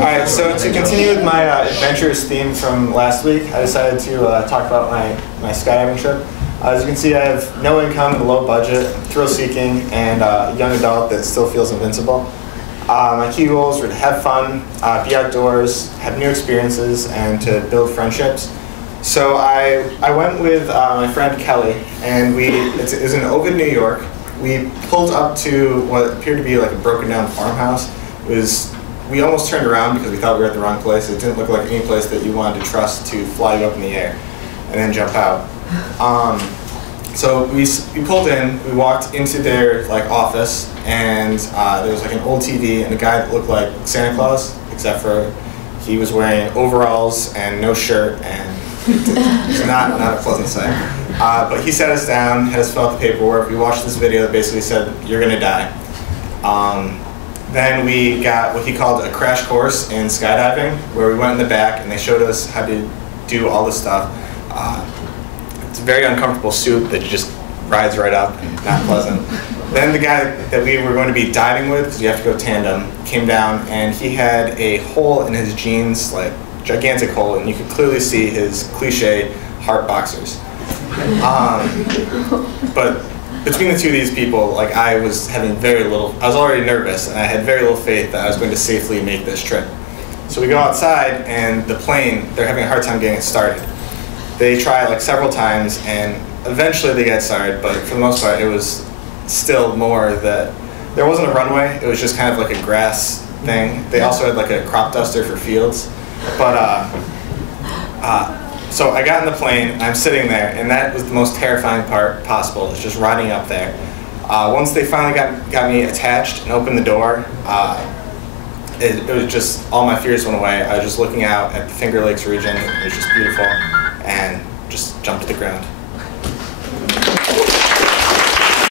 Alright, so to continue with my adventurous theme from last week, I decided to talk about my skydiving trip. As you can see, I have no income and a low budget, thrill-seeking, and a young adult that still feels invincible. My key goals were to have fun, be outdoors, have new experiences, and to build friendships. So I went with my friend Kelly, and it was in Ovid, New York. We pulled up to what appeared to be like a broken down farmhouse. We almost turned around because we thought we were at the wrong place. It didn't look like any place that you wanted to trust to fly you up in the air and then jump out. So we pulled in, we walked into their office, and there was an old TV and a guy that looked like Santa Claus, except for he was wearing overalls and no shirt, and it was not a pleasant sight. But he sat us down, had us fill out the paperwork. We watched this video that basically said, "You're gonna die." Then we got what he called a crash course in skydiving, where we went in the back and they showed us how to do all this stuff. It's a very uncomfortable suit that just rides right up, not pleasant. Then the guy that we were going to be diving with, because you have to go tandem, came down and he had a hole in his jeans, gigantic hole, and you could clearly see his cliche heart boxers. But between the two of these people, I was already nervous, and I had very little faith that I was going to safely make this trip. So we go outside, and the plane, they're having a hard time getting it started. They try several times, and eventually they get started, but for the most part, it was still more that there wasn't a runway, it was just kind of like a grass thing. They also had a crop duster for fields. But, so I got in the plane, I'm sitting there, and that was the most terrifying part possible, is just riding up there. Once they finally got me attached and opened the door, it was just, all my fears went away. I was just looking out at the Finger Lakes region, it was just beautiful, and just jumped to the ground.